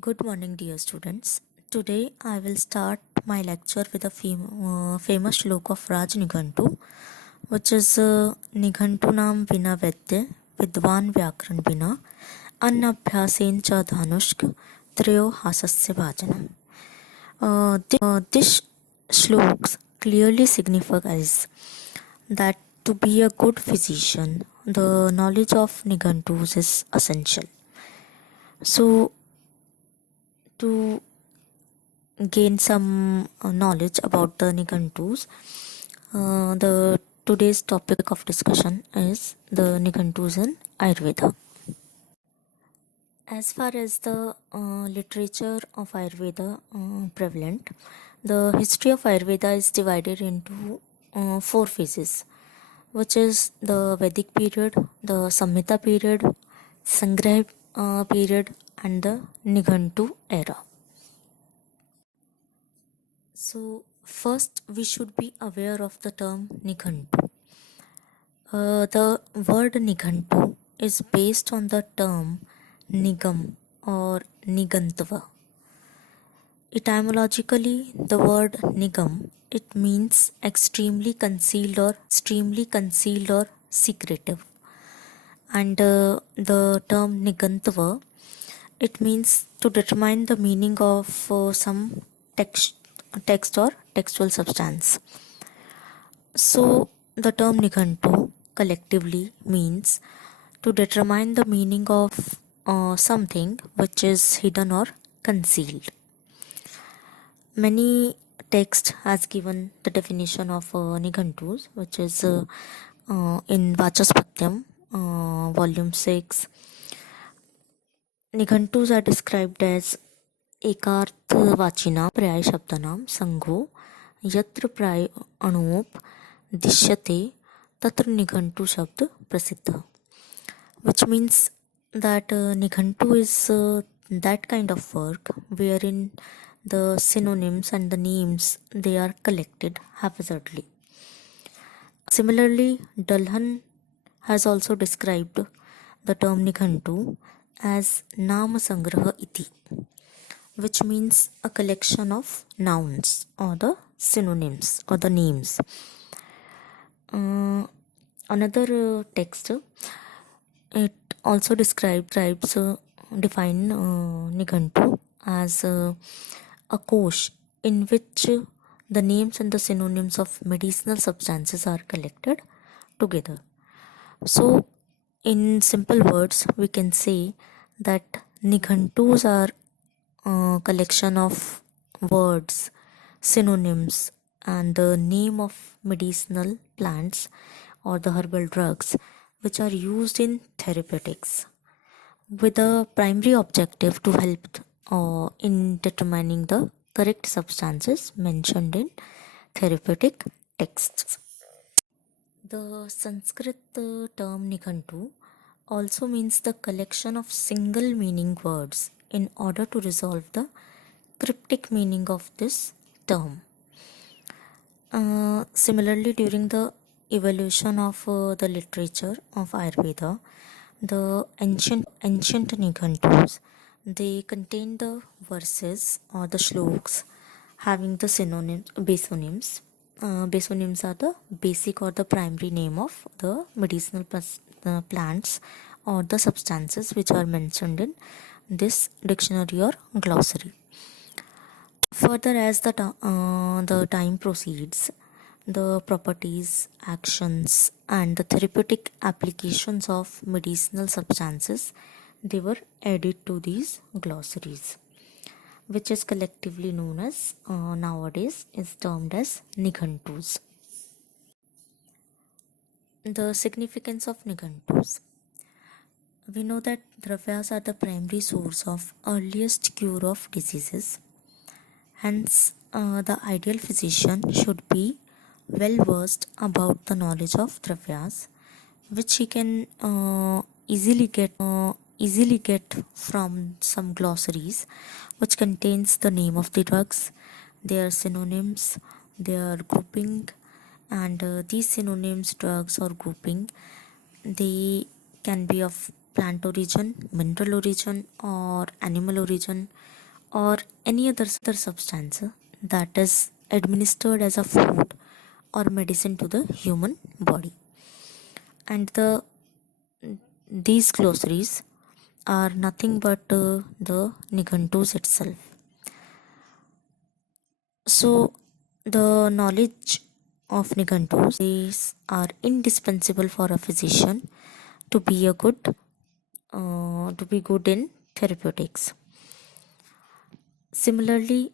Good morning, dear students. Today I will start my lecture with a famous shlok of Raj Nighantu, which is Nighantunam Vina Vedya Vidwan Vyakran Vina Annabhyasen Cha Dhanushk Trayo Hasasya Bhajanam. This shloks clearly signifies that to be a good physician, the knowledge of Nighantus is essential. So, to gain some knowledge about the Nighantus, the today's topic of discussion is the Nighantus in Ayurveda. As far as the literature of Ayurveda prevalent, the history of Ayurveda is divided into four phases, which is the Vedic period, the Samhita period, Sangrah period, and the Nighantu era. So, first we should be aware of the term Nighantu. The word Nighantu is based on the term Nigam or Nigantava. Etymologically, the word Nigam, it means extremely concealed or secretive. And the term Nigantava, it means to determine the meaning of some text or textual substance. So, the term Nighantu collectively means to determine the meaning of something which is hidden or concealed. Many texts has given the definition of Nighantus, which is in Vachaspatyam, volume 6. Nighantus are described as एकार्थवाचिनां पर्यायशब्दानां संघो यत्र प्राय अणुओप दिश्यते तत्र निघंटु शब्द प्रसिद्ध, which means that Nighantu is that kind of work wherein the synonyms and the names they are collected haphazardly. Similarly, Dalhan has also described the term Nighantu as Nama Sangraha iti, which means a collection of nouns or the synonyms or the names. Another text, it also define Nighantu as a kosh in which the names and the synonyms of medicinal substances are collected together. So, in simple words, we can say that Nighantus are collection of words, synonyms, and the name of medicinal plants or the herbal drugs which are used in therapeutics, with a primary objective to help in determining the correct substances mentioned in therapeutic texts. The Sanskrit term Nighantu also means the collection of single meaning words in order to resolve the cryptic meaning of this term. Similarly, during the evolution of the literature of Ayurveda, the ancient Nighantus, they contain the verses or the shloks having the basonyms. Basonyms are the basic or the primary name of the medicinal plants or the substances which are mentioned in this dictionary or glossary. Further, as the time proceeds, the properties, actions, and the therapeutic applications of medicinal substances they were added to these glossaries, which is collectively known as nowadays is termed as Nighantus. The significance of Nighantus. We know that dravyas are the primary source of earliest cure of diseases. Hence, the ideal physician should be well versed about the knowledge of dravyas, which he can easily get from some glossaries, which contains the name of the drugs, their synonyms, their grouping, and these synonyms, drugs, or grouping, they can be of plant origin, mineral origin, or animal origin, or any other substance that is administered as a food or medicine to the human body. And these glossaries are nothing but the Nightus itself. So the knowledge of Nightus are indispensable for a physician to be good in therapeutics. Similarly,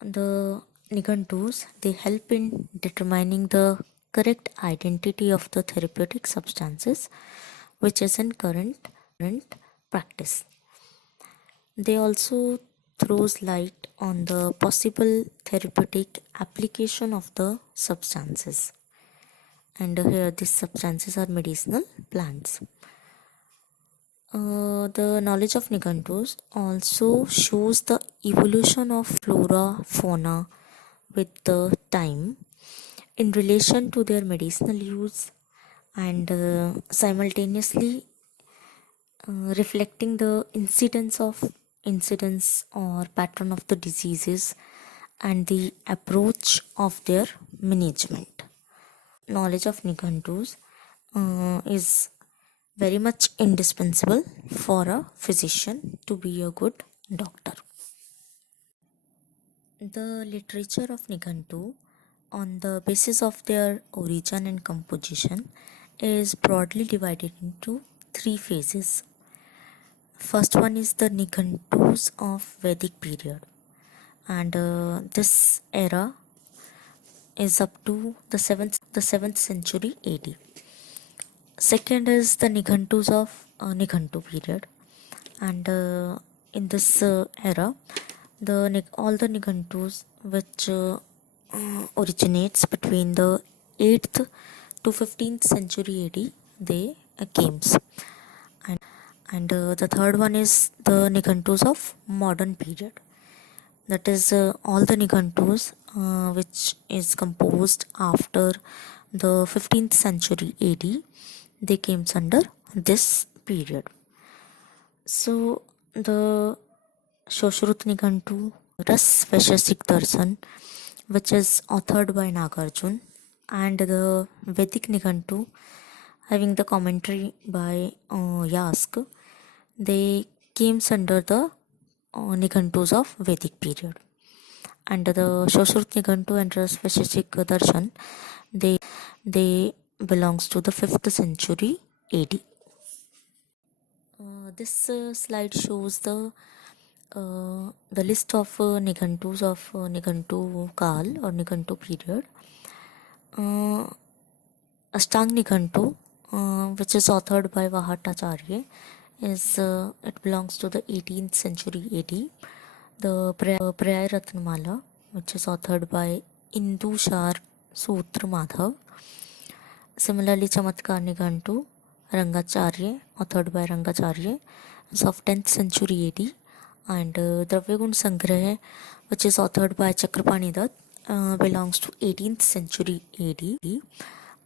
the Nightus, they help in determining the correct identity of the therapeutic substances which is in current practice. They also throws light on the possible therapeutic application of the substances. And here these substances are medicinal plants. The knowledge of Nightus also shows the evolution of flora, fauna with the time in relation to their medicinal use, and simultaneously reflecting the incidence or pattern of the diseases and the approach of their management. Knowledge of Nightus is very much indispensable for a physician to be a good doctor. The literature of Nightu, on the basis of their origin and composition, is broadly divided into three phases. First one is the Nightus of Vedic period, and this era is up to the 7th century AD. Second is the Nightus of Nightu period, and in this era, all the Nightus which originates between the 8th to 15th century AD, they came. And the third one is the Nightus of modern period. That is all the Nightus which is composed after the 15th century AD, they came under this period. So the Shoshrut Nightu, Ras Vaisheshik Darshan, which is authored by Nagarjun, and the Vedic Nightu, having the commentary by Yask, they came under the Nightus of Vedic period. And the Shoshrut Nightu and Ras Vaisheshik Darshan, they belongs to the 5th century AD. This slide shows the list of Nightus of Nightu Kal or Nightu period. Ashtang Nightu, which is authored by Vahatacharya, it belongs to the 18th century AD. The Prayay Ratnamala, which is authored by Indushar Sutra Madhav. Similarly, Chamatkar Nightu, Rangacharya, authored by Rangacharya, is of 10th century AD. And Dravyagun Sangrah, which is authored by Chakrapani Dutt, belongs to 18th century AD.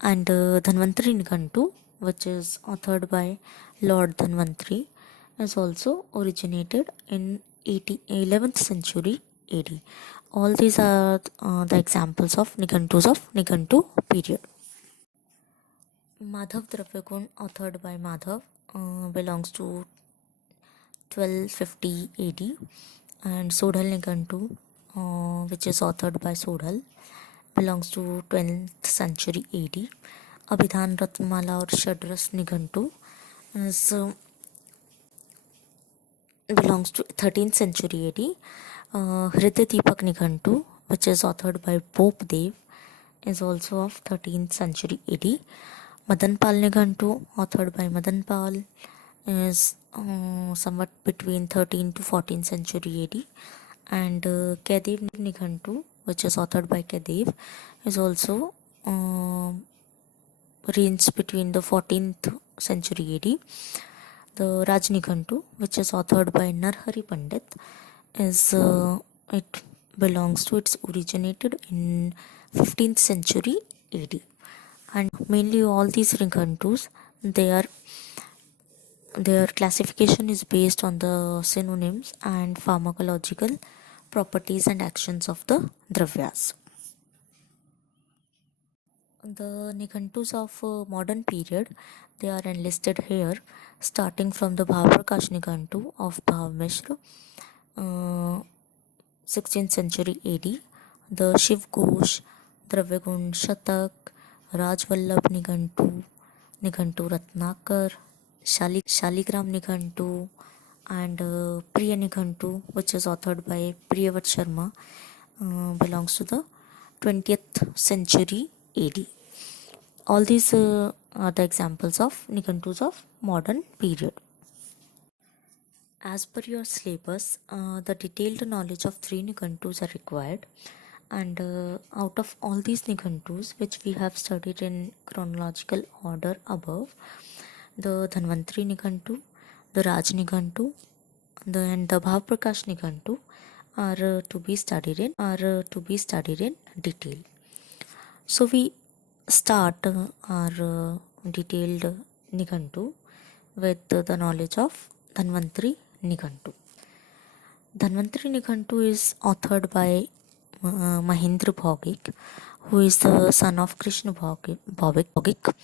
And Dhanvantari Nightu, which is authored by Lord Dhanvantari, is also originated in 11th century AD. All these are the examples of Nightus of Nightu period. Madhav Dravyagun, authored by Madhav, belongs to 1250 AD. And Sodhal Nightu, which is authored by Sodhal, belongs to 12th century AD. Abhidhan Ratnamala or Shadras Nightu belongs to 13th century AD. Hriday Deepak Nightu, which is authored by Bop Dev, is also of 13th century AD. Madanpal Nightu, authored by Madanpal, is somewhat between 13th to 14th century AD. And Kedev Nightu, which is authored by Kedev, is also ranged between the 14th century AD. The Raj Nightu, which is authored by Narhari Pandit, it originated in 15th century AD. And mainly all these Nightus, they are their classification is based on the synonyms and pharmacological properties and actions of the dravyas. The Nighuntus of modern period, they are enlisted here, starting from the Bhavrakash Nighuntu of Bhav Mishra, 16th century AD, the Shiv Ghosh, Dravyagun Shatak, Rajvallabh Nighuntu, Nighuntu Ratnakar, Shaligram Nighuntu, and Priya Nighuntu, which is authored by Priyavat Sharma, belongs to the 20th century AD. All these are the examples of Nighuntus of modern period. As per your syllabus, the detailed knowledge of 3 Nighuntus are required, and out of all these Nighuntus which we have studied in chronological order above, the Dhanvantari Nighuntu, the Raj Nighuntu, and the Bhavprakash Nighuntu are to be studied in detail. So we start our detailed Nighuntu with the knowledge of Dhanvantari Nighuntu. Dhanvantari Nighuntu is authored by Mahendra Bhaugik, who is the son of Krishna Bhaugik,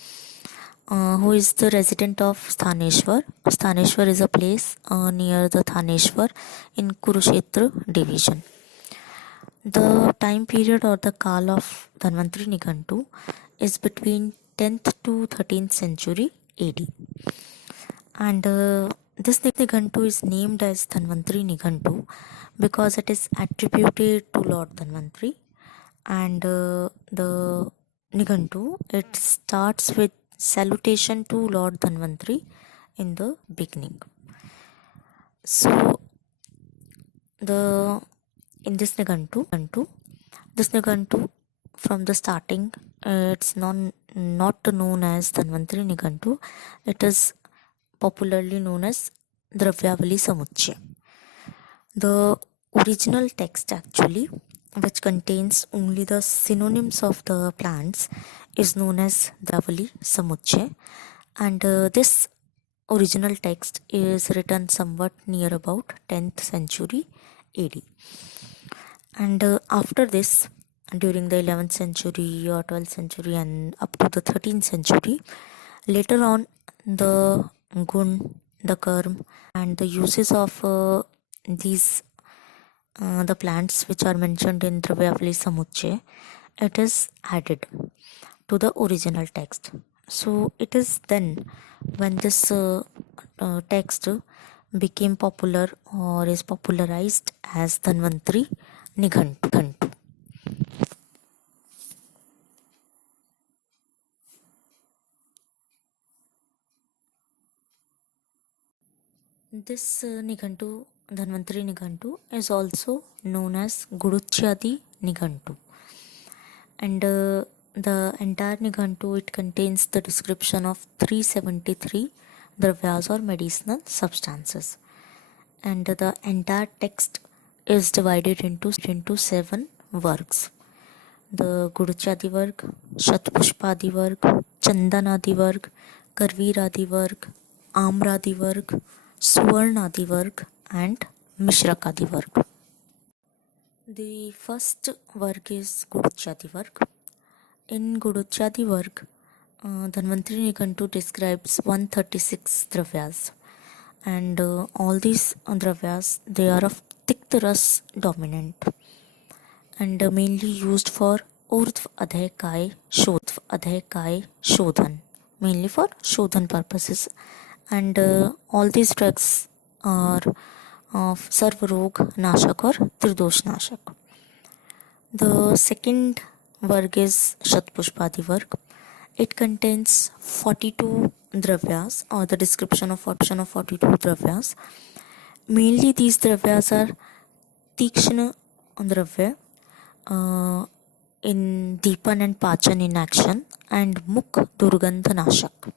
who is the resident of Sthaneshwar. Sthaneshwar is a place near the Thaneshwar in Kurukshetra division. The time period or the Kal of Dhanvantari Nighuntu is between 10th to 13th century AD. And this Nighuntu is named as Dhanvantari Nighuntu because it is attributed to Lord Dhanvantari. And the Nighuntu, it starts with salutation to Lord Dhanvantari in the beginning. So in this Nighuntu from the starting, it's not known as Dhanvantari Nighuntu. It is popularly known as Dravyavali Samuchya. The original text actually, which contains only the synonyms of the plants, is known as Dravyavali Samuchya, and this original text is written somewhat near about 10th century AD. And after this, during the 11th century or 12th century and up to the 13th century, later on the gun, the karm, and the uses of these the plants which are mentioned in Dravyavali Samuchya, it is added to the original text. So it is then when this text became popular or is popularized as Dhanvantari Nighuntu. This Nighuntu, Dhanvantari Nighuntu, is also known as Guduchyadi Nighuntu. And the entire Nighuntu, it contains the description of 373 dravyas or medicinal substances. And the entire text is divided into 7 works. The Guduchyadi Varg, Shatpushpadi Varg, Chandanadi Varg, Karviradi Varg, Amradi Varg, Suvarnadi Varg, and Mishrakadi Varg. The first work is Guduchyadi Varg. In Guduchyadi Varg, Dhanvantari Nighuntu describes 136 dravyas, and all these dravyas, they are of Tiktaras dominant and mainly used for Urdhv Adhay Kai Shodhan, mainly for Shodhan purposes. And all these drugs are of Sarvarog Nashak or Tirdosh Nashak. The second Varg is Shatpushpadi Varg. It contains 42 dravyas or the description of 42 dravyas. Mainly these dravyas are Tikshna Dravya, in Deepan and Pachan in action, and Mukh Durgandha Nashak.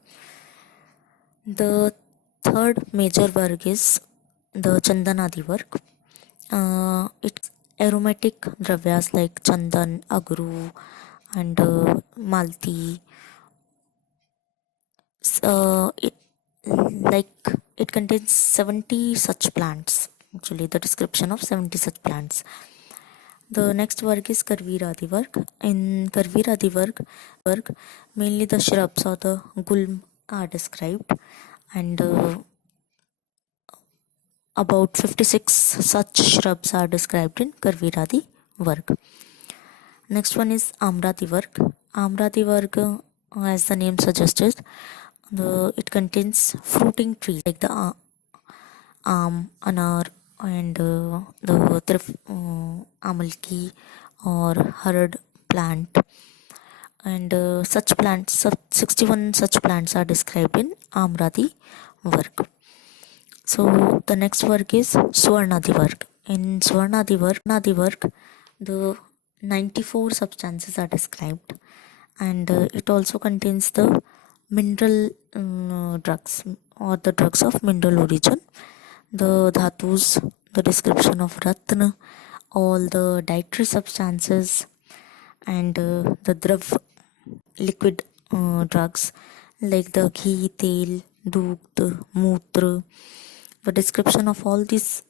The third major Varg is the Chandanadi Varg. It's aromatic dravyas like Chandan, Agru, and Malti. like it contains 70 such plants. Actually, the description of 70 such plants. The next work is Karviradi work. In Karviradi work, mainly the shrubs or the gulm are described, and about 56 such shrubs are described in Karviradi work. Next one is Amrati work. Amrati work, as the name suggested, it contains fruiting trees like the anar, and the amalki or harad plant, and such plants, 61 such plants are described in Amrati work. So the next work is Swarnadi work. In Swarnadi work, the 94 substances are described, and it also contains the mineral drugs or the drugs of mineral origin, the dhatus, the description of ratna, all the dietary substances, and the drav liquid drugs like the ghee, tel, dugdh, mutra. The description of all these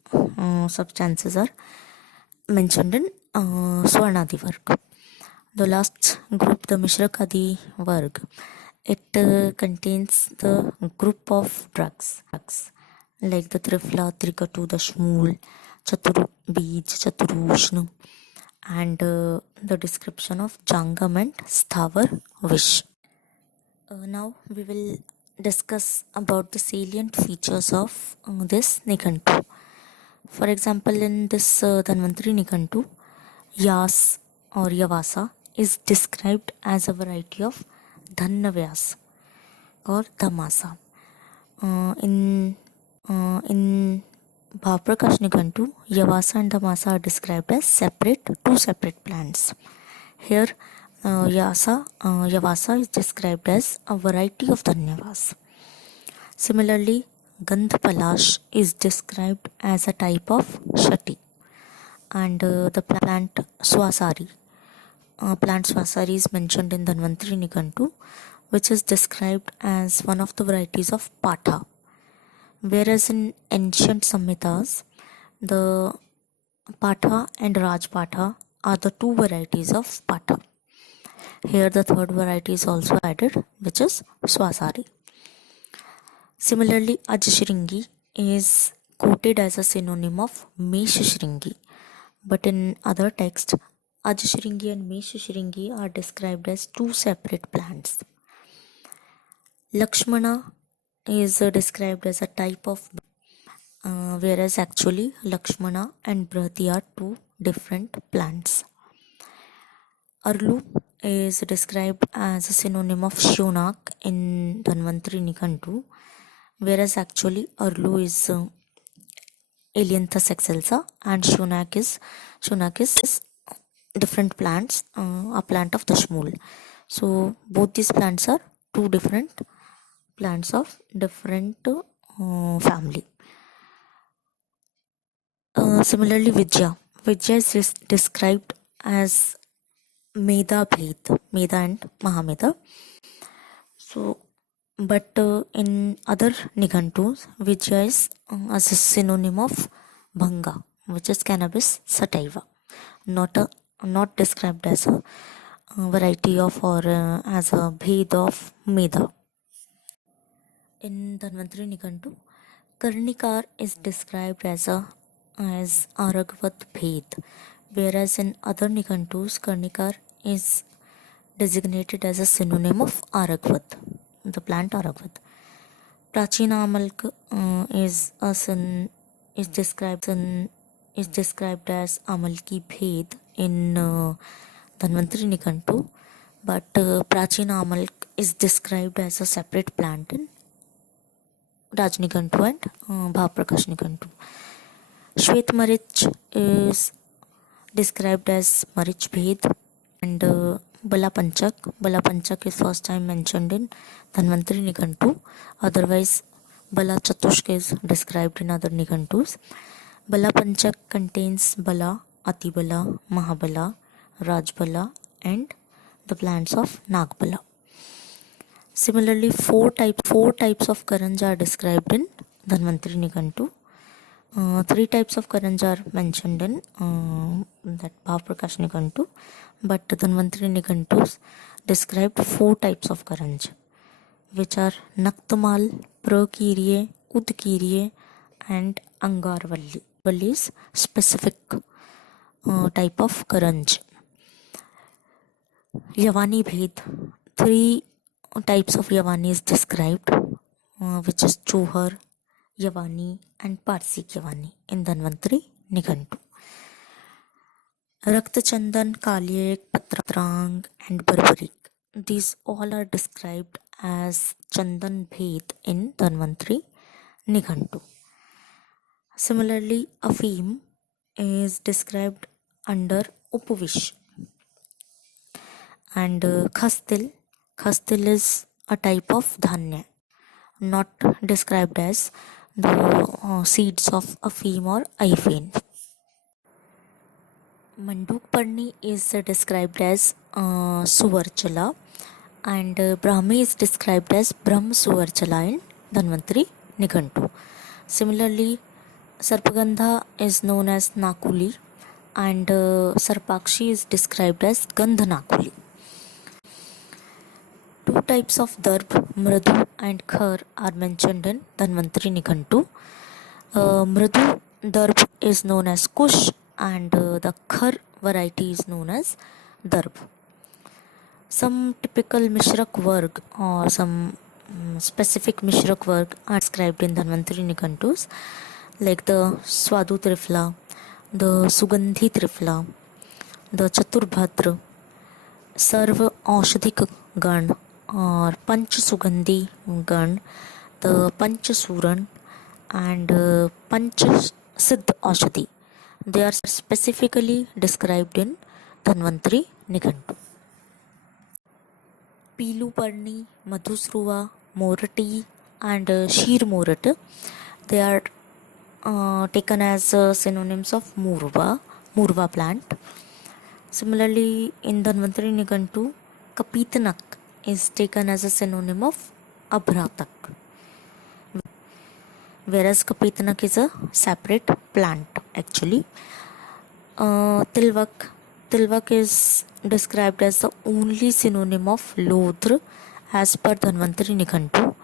substances are mentioned in Swarnadi work. The last group, the Mishrakadi work, it contains the group of drugs like the Trifla, Trikatu, the Shmul, Chaturu Bij, Chaturushna, and the description of Jangam and Sthavar Vish. Now we will discuss about the salient features of this Nikantu. For example, in this Dhanvantari Nikantu, Yas or Yavasa is described as a variety of Dhannavyas or Dhamasa. In Bhaprakash Nikantu, Yavasa and Dhamasa are described as two separate plants. Here, Yavasa is described as a variety of Dhanyavas. Similarly, Gandhpalash is described as a type of Shati, and the plant Swasari. Plant Swasari is mentioned in Dhanvantari Nikantu, which is described as one of the varieties of Patha. Whereas in ancient Samhitas, the Patha and Rajpatha are the two varieties of Patha. Here the third variety is also added, which is Swasari. Similarly, Ajshringi is quoted as a synonym of Meshshringi, but in other texts, Ajshringi and Meshshringi are described as two separate plants. Lakshmana is described as a type of whereas actually Lakshmana and Brahati are two different plants. Arlu is described as a synonym of Shonak in Dhanvantari Nikantu, whereas actually Arlu is Ailanthus excelsa and Shonak is different plants, a plant of the Shmul. So both these plants are two different plants of different family. Similarly, Vidya is described as Meda Bhed, Meda and Mahameda. So, but in other Nikantus, Vidya is as a synonym of Bhanga, which is cannabis sativa, not described as a variety of or as a bhed of Meda. In Dhanvantari Nikantu, Karnikar is described as Aragvat Bhed, whereas in other Nikantus, Karnikar is designated as a synonym of Aragvat, the plant Aragvat. Prachina Amalk is described as Amalki Bhed in Dhanvantari Nikantu, but Prachina Amalk is described as a separate plant in Rajnikantu and Bhaprakash Nikantu. Shwet Marich is described as Marich Bhed, and Bala Panchak is first time mentioned in Dhanvantari Nikantu. Otherwise, Bala Chatushka is described in other Nikantus. Bala Panchak contains Bala, Atibala, Mahabala, Rajbala, and the plants of Nagbala. Similarly, four types of Karanja are described in Dhanvantari Nikantu. Three types of Karanja are mentioned in that Bhav Prakash Nikantu, but Dhanvantari Nikantus described four types of Karanja, which are Naktamal, Prakirye, Udkirye, and Angarvalli. Valli is specific type of Karanj. Yavani Bhed. Three types of Yavani is described, which is Chohar, Yavani, and Parsik Yavani in Dhanvantari Nikantu. Raktachandan, Kalyek, Patrang, and Barbarik. These all are described as Chandan Bhed in Dhanvantari Nikantu. Similarly, Afim is described under Upavish. And Khastil is a type of dhanya, not described as the seeds of Afim or Aifin. Manduk Parni is described as Suvarchala, and Brahmi is described as Brahm Suvarchala in Dhanvantari Nikantu. Similarly, Sarpagandha is known as Nakuli, and Sarpakshi is described as Gandha Nakuli. Two types of Darb, Mradu and Khar, are mentioned in Dhanvantari Nikantu. Mradu Darb is known as Kush, and the Khar variety is known as Darb. Some typical Mishrak Varg or some specific Mishrak Varg are described in Dhanvantari Nikantus, like the Swadu Trifla, the Sugandhi Trifla, the Chaturbhadra, Sarva Aushadhik Gan or Panch Sugandhi Gan, the Panch Suran, and Panch Siddh Aushadhi. They are specifically described in Dhanvantari Nikantu. Pilu Parni, Madhusruva, Morati, and Sheer Morat, they are taken as synonyms of Murva plant. Similarly, in Dhanvantari Nikantu, Kapitanak is taken as a synonym of Abhratak, whereas Kapitanak is a separate plant actually. Tilvak is described as the only synonym of Lodhr as per Dhanvantari Nikantu,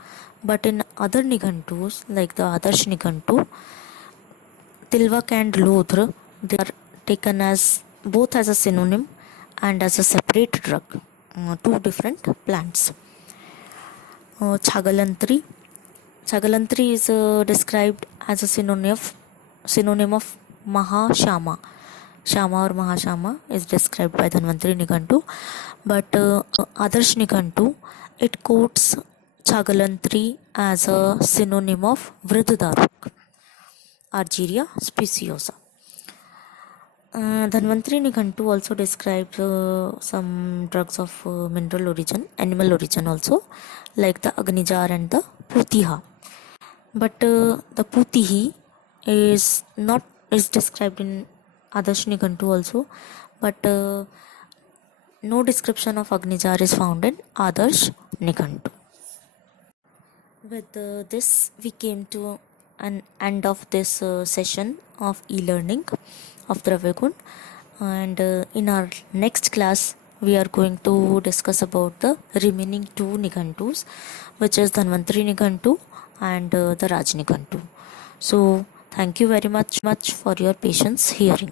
but in other Nikantus like the Adarsh Nikantu, Tilvak and Lodhr, they are taken as both as a synonym and as a separate drug, two different plants. Chagalantri is described as a synonym of Mahashama. Shama or Mahashama is described by Dhanvantari Nikantu, but Adarsh Nikantu, it quotes Chagalantri as a synonym of Vriddharuk, Argyria speciosa. Dhanvantari Nikantu also describes some drugs of mineral origin, animal origin also, like the Agnijar and the Putiha. But the Putihi is described in Adarsh Nikantu also, but no description of Agnijar is found in Adarsh Nikantu. With this, we came to an end of this session of e-learning of Dravyakund, and in our next class we are going to discuss about the remaining two Nikantus, which is Dhanvantari Nikantu and the Raj Nikantu. So thank you very much for your patience hearing.